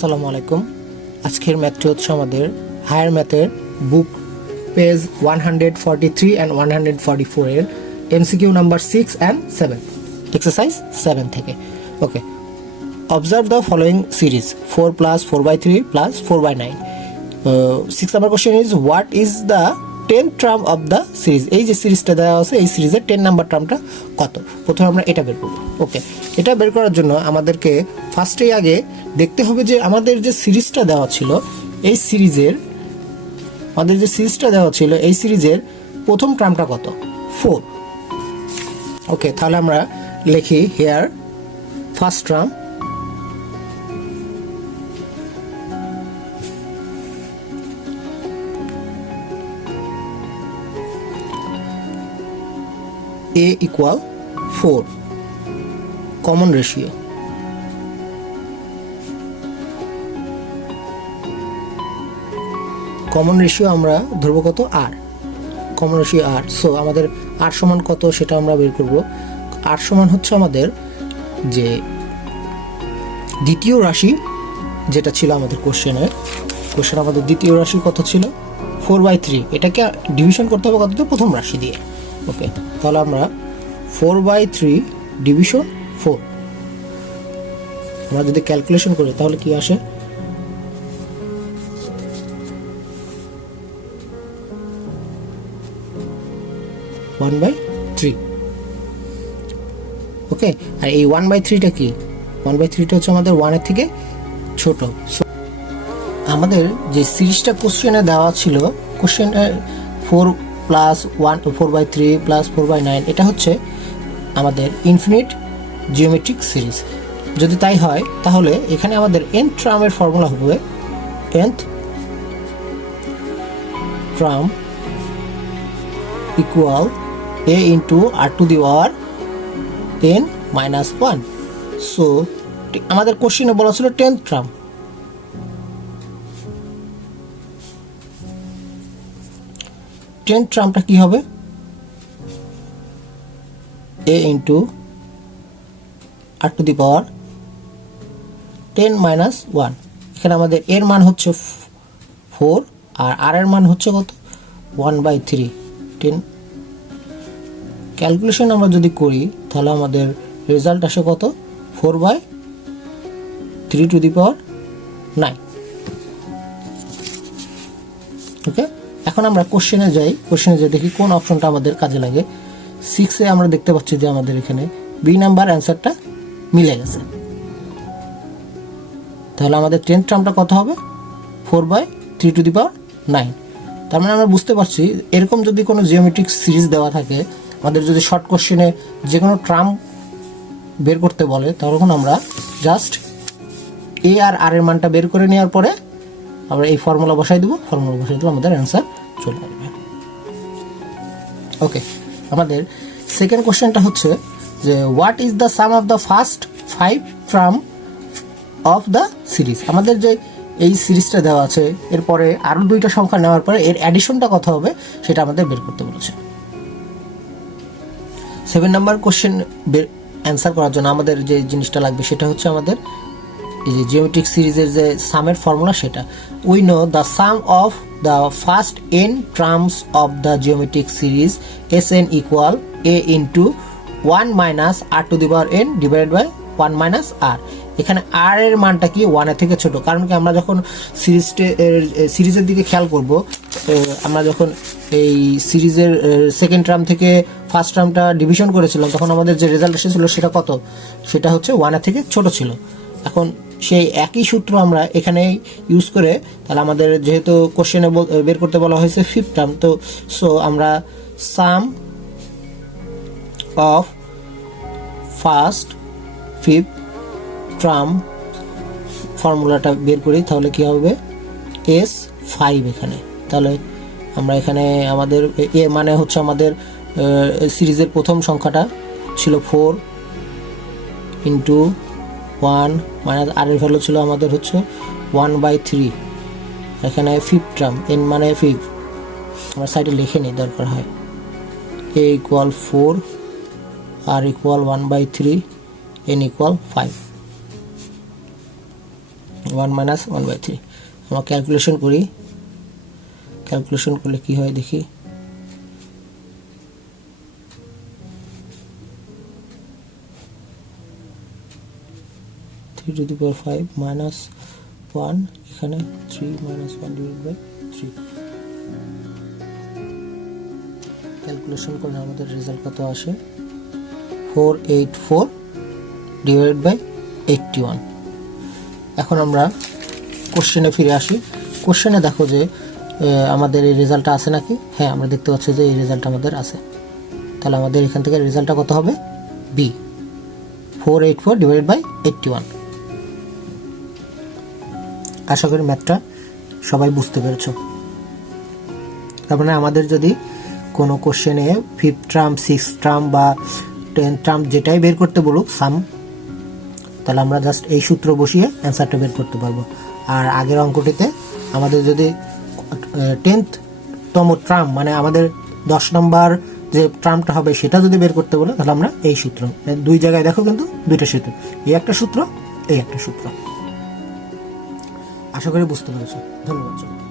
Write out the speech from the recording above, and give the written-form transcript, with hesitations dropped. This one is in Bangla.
আসসালামু আলাইকুম। আজকের ম্যাথটি হচ্ছে আমাদের হায়ার ম্যাথের বুক পেজ 143 অ্যান্ড 144 এর এমসিকিউ নাম্বার 6 অ্যান্ড 7 এক্সারসাইজ 7 থেকে। Okay, observe the following series 4 + 4/3 + 4/9। 6 number question is what is the 10th term of the series. এই যে সিরিজটা দেওয়া আছে এই সিরিজের 10 নাম্বার টার্মটা কত, প্রথমে আমরা এটা বের করব। ওকে, এটা বের করার জন্য আমাদেরকে ফার্স্টেই আগে দেখতে হবে যে আমাদের যে সিরিজটা দেওয়া ছিল এই সিরিজের প্রথম টার্মটা কত, 4। ওকে, তাহলে আমরা লিখি here first term a equal 4, common ratio. Common ratio আমরা ধরবো কত, r। Common ratio r। So আমাদের r সমান কত সেটা আমরা বের করব। r সমান হচ্ছে আমাদের যে দ্বিতীয় রাশি যেটা ছিল আমাদের কোশ্চেন আমাদের দ্বিতীয় রাশি কত ছিল, 4/3। এটাকে ডিভিশন করতে হবে কত, প্রথম রাশি দিয়ে। ওকে, তাহলে আমরা 4/3 ডিভিশন 4 আমরা যদি ক্যালকুলেশন করি তাহলে কি আসে, 1/3। ওকে, আর এই 1/3টা কি, 1/3টা হচ্ছে আমাদের 1 এর থেকে ছোট। আমাদের যে সিরিজটা কোশ্চেনে দেওয়া ছিল, কোশ্চেনে 4/3 + 4/9, এটা হচ্ছে আমাদের ইনফিনিট জিওমেট্রিক সিরিজ। যদি তাই হয় তাহলে এখানে আমাদের nth টার্মের ফর্মুলা হবে nth term equal a into r⁻n - 1। So আমাদের কোশ্চেনে বলা ছিল 10th টার্ম। টার্মটা কি হবে, a ইন্টু r⁻10 - 1। এখানে আমাদের এর মান হচ্ছে 4 আর r এর মান হচ্ছে কত, 1/3। 10 ক্যালকুলেশন আমরা যদি করি তাহলে আমাদের রেজাল্ট আসে কত, 4/3⁹। ওকে, এখন আমরা কোশ্চেনে যাই দেখি কোন অপশনটা আমাদের কাজে লাগে। 6-এ আমরা দেখতে পাচ্ছি যে আমাদের এখানে বি নাম্বার অ্যান্সারটা মিলে গেছে। তাহলে আমাদের 10th টার্মটা কত হবে, 4/3⁹। তার মানে আমরা বুঝতে পারছি এরকম যদি কোনো জিওমেট্রিক সিরিজ দেওয়া থাকে, আমাদের যদি শর্ট কোশ্চেনে যে কোনো টার্ম বের করতে বলে, তখন আমরা জাস্ট এ আর আর এর মানটা বের করে নেওয়ার পরে আমরা এই ফর্মুলা বসাই দেবো, আমাদের অ্যান্সার চলে আসবে। ওকে, আমাদের সেকেন্ড কোশ্চেনটা হচ্ছে যে what is the sum of the first 5 term of the series. আমাদের যে এই সিরিজটা দেওয়া আছে এরপরে আরও 2টা সংখ্যা নেওয়ার পরে এর অ্যাডিশনটা কত হবে সেটা আমাদের বের করতে বলেছে। 7 নাম্বার কোশ্চেন অ্যান্সার করার জন্য আমাদের যে জিনিসটা লাগবে সেটা হচ্ছে আমাদের এই যে জিওমেট্রিক সিরিজের যে সামের ফর্মুলা, সেটা we know the sum of the first n terms of the geometric series Sn equal a into 1 - r⁻n divided by 1 - r। এখানে r এর মানটা কি 1 এর থেকে ছোট, কারণ কি আমরা যখন সিরিজের দিকে খেয়াল করব, আমরা যখন এই সিরিজের সেকেন্ড টার্ম থেকে ফার্স্ট টার্মটা ডিভিশন করেছিলাম তখন আমাদের যে রেজাল্ট এসেছিল সেটা কত, সেটা হচ্ছে 1 এর থেকে ছোট ছিল। এখন সেই একই সূত্র আমরা এখানে ইউজ করে, তাহলে আমাদের যেহেতু কোশ্চেনে বের করতে বলা হয়েছে 5th টার্ম, তো সো আমরা সাম অফ ফার্স্ট 5th টার্ম ফর্মুলাটা বের করি, তাহলে কি হবে, S5 এখানে। তাহলে আমরা এখানে আমাদের এ মানে হচ্ছে আমাদের সিরিজের প্রথম সংখ্যাটা ছিল 4 ইন্টু 1 - r এর ভ্যালু ছিল আমাদের হচ্ছে 1/3। এখানে 5th টার্ম n মানে 5, আমরা সাইডে লিখে নিই দরকার হয়, a equal 4, r equal 1/3, n equal 5। 1 minus 1/3। আমরা ক্যালকুলেশন করি, ক্যালকুলেশন করলে কি হয় দেখি। Three to the power 5 minus 1, এখানে 3 মাইনাস 1 ডিভাইড বাই 3। ক্যালকুলেশন করলে আমাদের রেজাল্ট কত আসে, 484 ডিভাইড বাই 81। এখন আমরা কোশ্চেনে ফিরে আসি। কোশ্চেনে দেখো যে আমাদের এই রেজাল্টটা আছে নাকি। হ্যাঁ, আমরা দেখতে পাচ্ছি যে এই রেজাল্ট আমাদের আছে। তাহলে আমাদের এখান থেকে রেজাল্টটা কত হবে, বি, 484 ডিভাইড বাই 81। আশা করি ম্যাথটা সবাই বুঝতে পেরেছো। তারপরে আমাদের যদি কোনো কোশ্চেনে 5th টার্ম 6th টার্ম বা 10th টার্ম যেটাই বের করতে বলুক সাম, তাহলে আমরা জাস্ট এই সূত্র বসিয়ে অ্যান্সারটা বের করতে পারবো। আর আগের অঙ্কটিতে আমাদের যদি 10তম টার্ম মানে আমাদের 10 নম্বর যে টার্মটা হবে সেটা যদি বের করতে বলে, তাহলে আমরা এই সূত্র, দুই জায়গায় দেখো কিন্তু দুইটা সূত্র, এই একটা সূত্র, এই একটা সূত্র। আশা করি বুঝতে পেরেছো। ধন্যবাদ।